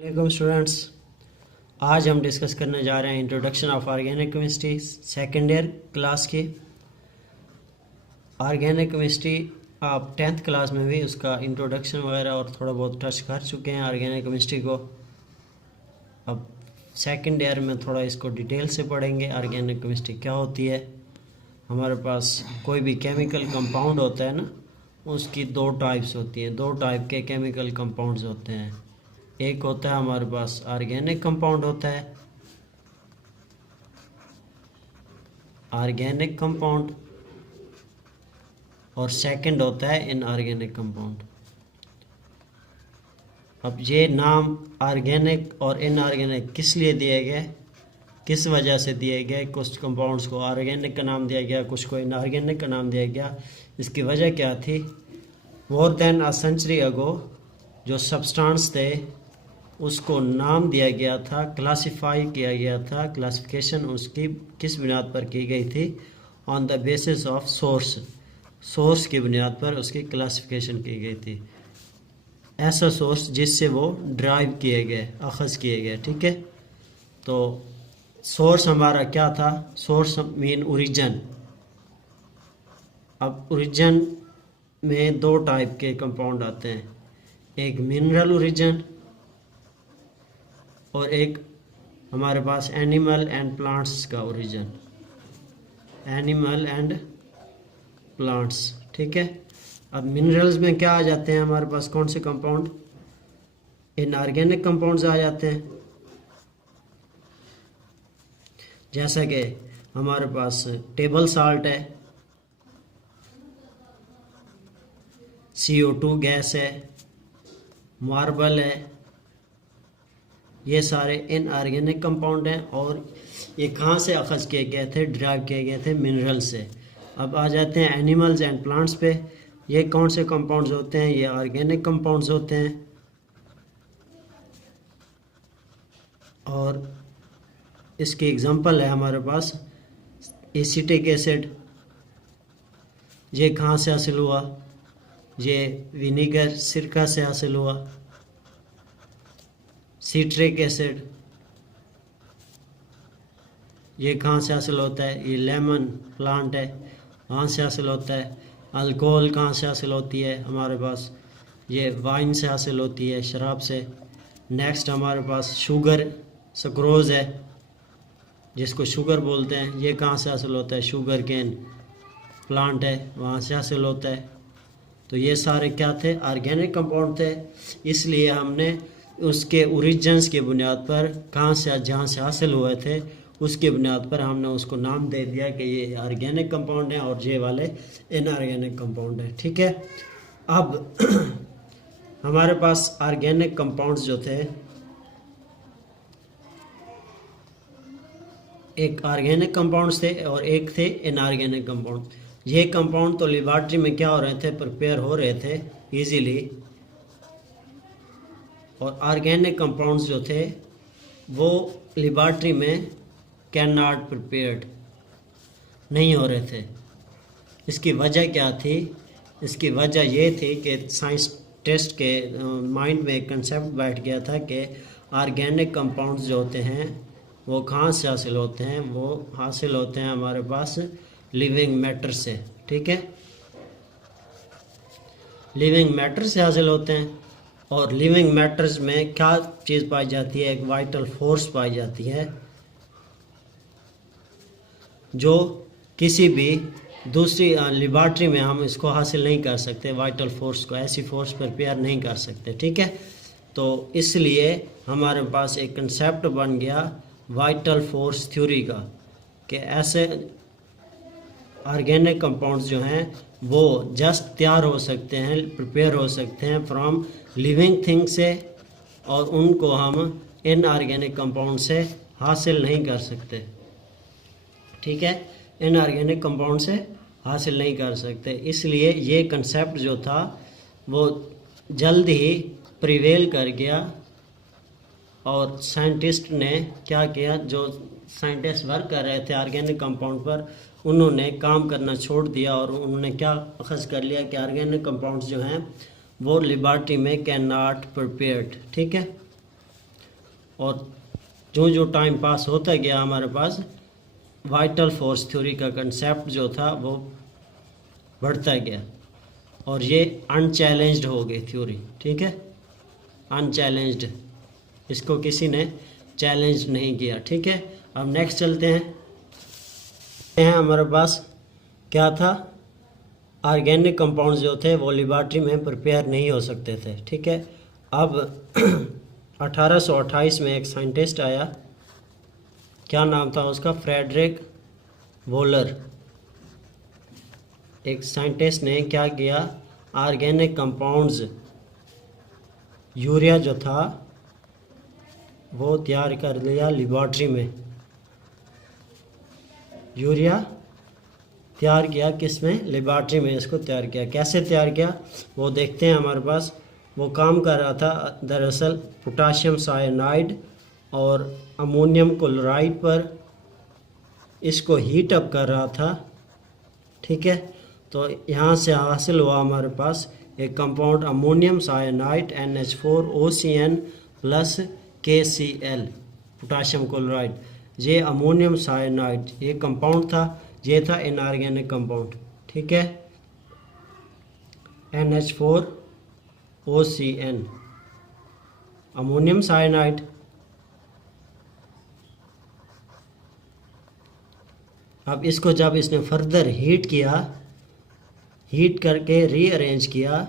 वालेकुम स्टूडेंट्स, आज हम डिस्कस करने जा रहे हैं introduction of organic chemistry second year class की। ऑर्गेनिक केमिस्ट्री आप 10th क्लास में भी उसका इंट्रोडक्शन वगैरह और थोड़ा बहुत टच कर चुके हैं ऑर्गेनिक केमिस्ट्री को। अब सेकेंड ईयर में थोड़ा इसको डिटेल से पढ़ेंगे। ऑर्गेनिक केमिस्ट्री क्या होती है। हमारे पास कोई भी केमिकल कंपाउंड होता है ना, उसकी दो टाइप्स होती हैं। दो टाइप के केमिकल कंपाउंड्स होते हैं। एक होता है हमारे पास ऑर्गेनिक कंपाउंड होता है, ऑर्गेनिक कंपाउंड, और सेकंड होता है इनऑर्गेनिक कंपाउंड। अब ये नाम ऑर्गेनिक और इनऑर्गेनिक किस लिए दिए गए, किस वजह से दिए गए। कुछ कंपाउंड्स को ऑर्गेनिक का नाम दिया गया, कुछ को इनऑर्गेनिक का नाम दिया गया। इसकी वजह क्या थी? मोर देन अ सेंचुरी अगो जो सब्सटेंस थे उसको नाम दिया गया था, क्लासिफाई किया गया था। क्लासिफिकेशन उसकी किस बुनियाद पर की गई थी? On the basis of source. Source की बुनियाद पर उसकी क्लासिफिकेशन की गई थी। ऐसा सोर्स जिससे वो ड्राइव किए गए, अखज़ किए गए। ठीक है, तो सोर्स हमारा क्या था? Source mean origin. अब ओरिजिन में दो टाइप के कंपाउंड आते हैं, एक मिनरल ओरिजिन और एक हमारे पास एनिमल एंड प्लांट्स का ओरिजिन। एनिमल एंड प्लांट्स, ठीक है। अब मिनरल्स में क्या आ जाते हैं हमारे पास? कौन से कंपाउंड? इनऑर्गेनिक कंपाउंड्स आ जाते हैं, जैसा कि हमारे पास टेबल साल्ट है, CO2 गैस है, मार्बल है। ये सारे इनऑर्गेनिक कंपाउंड हैं और ये कहाँ से अखज़ किए गए थे? ड्राइव किए गए थे मिनरल से। अब आ जाते हैं एनिमल्स एंड प्लांट्स पे। ये कौन से कंपाउंड्स होते हैं? ये ऑर्गेनिक कंपाउंड्स होते हैं। और इसकी एग्जांपल है हमारे पास एसिटिक एसिड। ये कहाँ से हासिल हुआ? ये विनीगर, सिरका से हासिल हुआ। सिट्रिक एसिड ये कहाँ से हासिल होता है? ये लेमन प्लांट है, वहाँ से हासिल होता है। अल्कोहल कहाँ से हासिल होती है हमारे पास? ये वाइन से हासिल होती है, शराब से। नेक्स्ट हमारे पास शुगर, सक्रोज है जिसको शुगर बोलते हैं। ये कहाँ से हासिल होता है? शुगर केन प्लांट है, वहाँ से हासिल होता है। तो ये सारे क्या थे? ऑर्गेनिक कंपाउंड थे। इसलिए हमने उसके ओरिजिन्स की बुनियाद पर, कहाँ से, जहाँ से हासिल हुए थे, उसकी बुनियाद पर हमने उसको नाम दे दिया कि ये ऑर्गेनिक कंपाउंड है और ये वाले इनऑर्गेनिक कंपाउंड है। ठीक है। अब हमारे पास ऑर्गेनिक कंपाउंड्स जो थे, एक ऑर्गेनिक कंपाउंड्स थे और एक थे इनऑर्गेनिक कंपाउंड। ये कंपाउंड तो लेबॉर्ट्री में क्या हो रहे थे? प्रिपेयर हो रहे थे इजीली। और ऑर्गेनिक कंपाउंड्स जो थे वो लेबॉर्ट्री में कैन नॉट प्रिपेयर्ड, नहीं हो रहे थे। इसकी वजह क्या थी? इसकी वजह ये थी कि साइंटिस्ट के माइंड में एक कंसेप्ट बैठ गया था कि ऑर्गेनिक कंपाउंड्स जो होते हैं वो कहाँ से हासिल होते हैं? वो हासिल होते हैं हमारे पास लिविंग मैटर से। ठीक है, लिविंग मैटर से हासिल होते हैं। और लिविंग मैटर्स में क्या चीज़ पाई जाती है? एक वाइटल फोर्स पाई जाती है जो किसी भी दूसरी लेबॉर्ट्री में हम इसको हासिल नहीं कर सकते। वाइटल फोर्स को, ऐसी फोर्स प्रिपेयर नहीं कर सकते। ठीक है, तो इसलिए हमारे पास एक कंसेप्ट बन गया वाइटल फोर्स थ्योरी का, कि ऐसे ऑर्गेनिक कंपाउंड्स जो हैं वो जस्ट तैयार हो सकते हैं, प्रिपेयर हो सकते हैं फ्रॉम लिविंग थिंग से, और उनको हम इनऑर्गेनिक कंपाउंड से हासिल नहीं कर सकते। ठीक है, इनऑर्गेनिक कंपाउंड से हासिल नहीं कर सकते। इसलिए ये कंसेप्ट जो था वो जल्द ही प्रिवेल कर गया और साइंटिस्ट ने क्या किया? जो साइंटिस्ट वर्क कर रहे थे ऑर्गेनिक कंपाउंड पर, उन्होंने काम करना छोड़ दिया और उन्होंने क्या अखज़ कर लिया कि ऑर्गेनिक कंपाउंड्स जो हैं वो लेबॉर्ट्री में कैन नॉट प्रिपेयर्ड। ठीक है, और जो जो टाइम पास होता गया हमारे पास वाइटल फोर्स थ्योरी का कंसेप्ट जो था वो बढ़ता गया और ये अनचैलेंज्ड हो गई थ्योरी, ठीक है, अनचैलेंज्ड, इसको किसी ने चैलेंज नहीं किया, ठीक है। अब नेक्स्ट चलते हैं हमारे पास क्या था, ऑर्गेनिक कंपाउंड्स जो थे वो लेबॉरेटरी में प्रिपेयर नहीं हो सकते थे, ठीक है। अब 1828 में एक साइंटिस्ट आया, क्या नाम था उसका, फ्रेडरिक वोलर। एक साइंटिस्ट ने क्या किया, ऑर्गेनिक कंपाउंड्स यूरिया जो था वो तैयार कर लिया लेबॉरेटरी में, यूरिया तैयार किया किस में, लेबॉरेटरी में इसको तैयार किया। कैसे तैयार किया वो देखते हैं हमारे पास। वो काम कर रहा था दरअसल पोटाशियम साइनाइड और अमोनियम क्लोराइड पर, इसको हीट अप कर रहा था, ठीक है। तो यहाँ से हासिल हुआ हमारे पास एक compound ammonium cyanide NH4OCN plus KCl potassium chloride. ये अमोनियम साइनाइड ये कंपाउंड था, ये था इनऑर्गेनिक कंपाउंड, ठीक है, NH4OCN अमोनियम साइनाइड। अब इसको जब इसने फर्दर हीट किया, हीट करके रीअरेंज किया,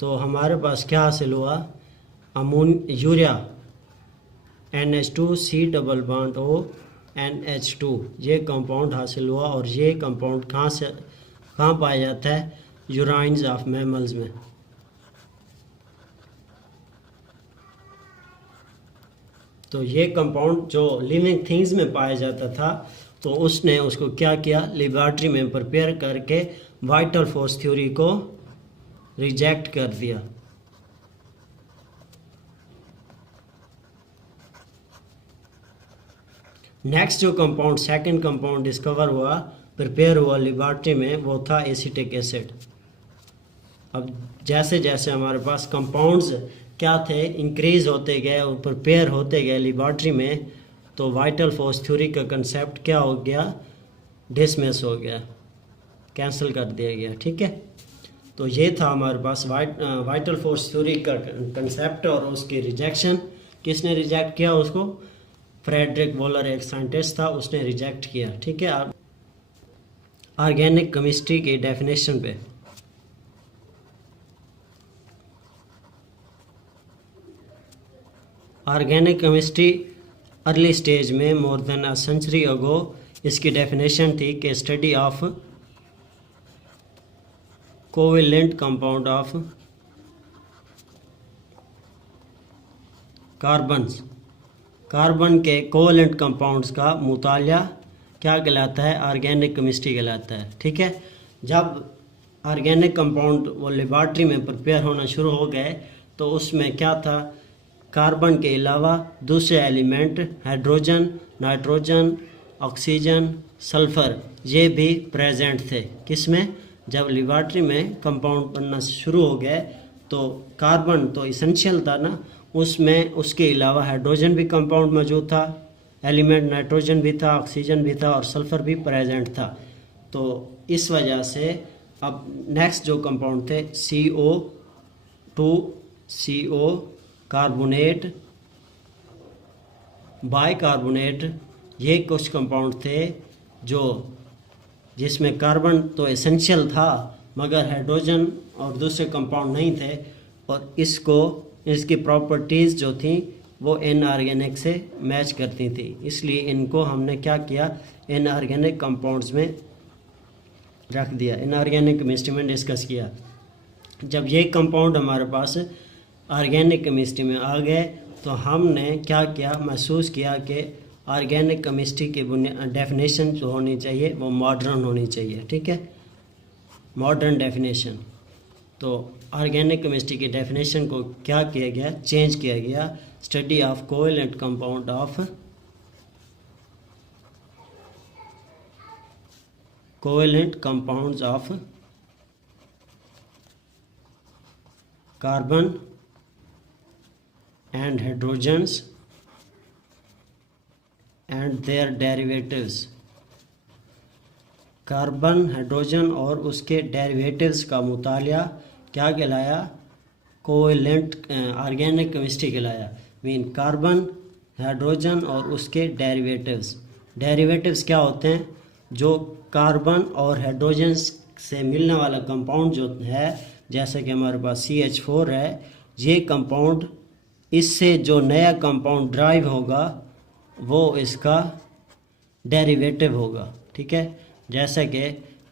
तो हमारे पास क्या हासिल हुआ, यूरिया NH2C+O NH2 ये कंपाउंड हासिल हुआ। और ये कंपाउंड कहाँ पाया जाता है, यूराइन्स ऑफ मैमल्स में। तो ये कंपाउंड जो लिविंग थिंग्स में पाया जाता था, तो उसने उसको क्या किया, लेबॉरेटरी में प्रिपेयर करके वाइटल फोर्स थ्योरी को रिजेक्ट कर दिया। नेक्स्ट जो कंपाउंड, सेकंड कंपाउंड डिस्कवर हुआ, प्रिपेयर हुआ लेबॉरेटरी में, वो था एसिटिक एसिड। अब जैसे जैसे हमारे पास कंपाउंड्स क्या थे, इंक्रीज होते गए और प्रिपेयर होते गए लेबॉरेटरी में, तो वाइटल फोर्स थ्योरी का कंसेप्ट क्या हो गया, डिसमिस हो गया, कैंसिल कर दिया गया, ठीक है। तो ये था हमारे पास वाइटल फोर्स थ्योरी का कंसेप्ट और उसकी रिजेक्शन। किसने रिजेक्ट किया उसको, फ्रेडरिक वोलर एक साइंटिस्ट था, उसने रिजेक्ट किया, ठीक है। ऑर्गेनिक केमिस्ट्री की डेफिनेशन पे, ऑर्गेनिक केमिस्ट्री अर्ली स्टेज में मोर देन अ सेंचुरी अगो इसकी डेफिनेशन थी कि study of covalent compound of carbon के कोवेलेंट कंपाउंड्स का मुतालिया क्या कहलाता है, ऑर्गेनिक केमिस्ट्री कहलाता है, ठीक है। जब ऑर्गेनिक कंपाउंड वो लेबॉरेटरी में प्रिपेयर होना शुरू हो गए, तो उसमें क्या था, कार्बन के अलावा दूसरे element hydrogen, nitrogen, oxygen, sulphur ये भी प्रेजेंट थे। किसमें, जब लेबॉरेटरी में कंपाउंड बनना शुरू हो गए, तो कार्बन तो इसेंशियल था ना, उसमें उसके अलावा हाइड्रोजन भी कंपाउंड मौजूद था, एलिमेंट नाइट्रोजन भी था, ऑक्सीजन भी था और सल्फर भी प्रेजेंट था। तो इस वजह से अब नेक्स्ट जो कंपाउंड थे CO2CO कार्बोनेट, बाइकार्बोनेट, ये कुछ कंपाउंड थे जो जिसमें कार्बन तो एसेंशियल था मगर हाइड्रोजन और दूसरे कंपाउंड नहीं थे, और इसकी प्रॉपर्टीज़ जो थी वो इनऑर्गेनिक से मैच करती थी, इसलिए इनको हमने क्या किया, इनऑर्गेनिक कंपाउंड्स में रख दिया, इनऑर्गेनिक केमिस्ट्री में डिस्कस किया। जब ये कंपाउंड हमारे पास ऑर्गेनिक केमिस्ट्री में आ गए, तो हमने क्या किया, महसूस किया कि ऑर्गेनिक केमिस्ट्री की डेफिनेशन जो होनी चाहिए वो मॉडर्न होनी चाहिए, ठीक है, मॉडर्न डेफिनेशन। तो ऑर्गेनिक केमिस्ट्री की डेफिनेशन को क्या किया गया, चेंज किया गया, study of covalent compound of covalent compounds of carbon and hydrogens and their derivatives. Carbon, hydrogen और उसके डेरिवेटिव्स का मुतालिया क्या कहलाया? कोवेलेंट ऑर्गेनिक केमिस्ट्री कहलाया। मीन कार्बन, हाइड्रोजन और उसके डेरिवेटिव्स। डेरिवेटिव्स क्या होते हैं? जो कार्बन और हाइड्रोजन से मिलने वाला कंपाउंड जो है, जैसे कि हमारे पास CH4 है, ये कंपाउंड, इससे जो नया कंपाउंड ड्राइव होगा वो इसका डेरिवेटिव होगा। ठीक है, जैसे कि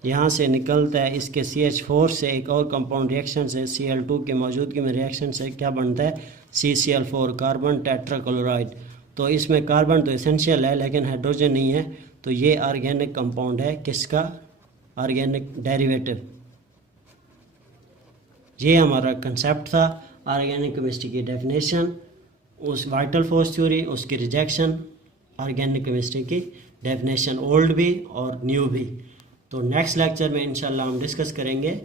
यहाँ से निकलता है इसके CH4 से एक और कंपाउंड रिएक्शन से, Cl2 के मौजूदगी में रिएक्शन से क्या बनता है? CCl4, carbon tetrachloride. तो इसमें कार्बन तो एसेंशियल है लेकिन हाइड्रोजन नहीं है, तो ये ऑर्गेनिक कंपाउंड है। किसका? Organic derivative. ये हमारा कंसेप्ट था ऑर्गेनिक केमिस्ट्री की डेफिनेशन, उस वाइटल फोर्स थ्योरी, उसकी रिजेक्शन, ऑर्गेनिक केमिस्ट्री की डेफिनेशन ओल्ड भी और न्यू भी। तो नेक्स्ट लेक्चर में इंशाल्लाह हम डिस्कस करेंगे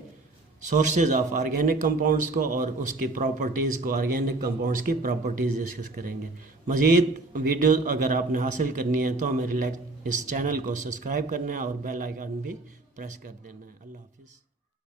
सोर्सेज ऑफ ऑर्गेनिक कंपाउंड्स को और उसकी प्रॉपर्टीज़ को, ऑर्गेनिक कंपाउंड्स की प्रॉपर्टीज़ डिस्कस करेंगे। मज़ीद वीडियो अगर आपने हासिल करनी है तो मेरे इस चैनल को सब्सक्राइब करना है और बेल आइकन भी प्रेस कर देना है। अल्लाह हाफिज़।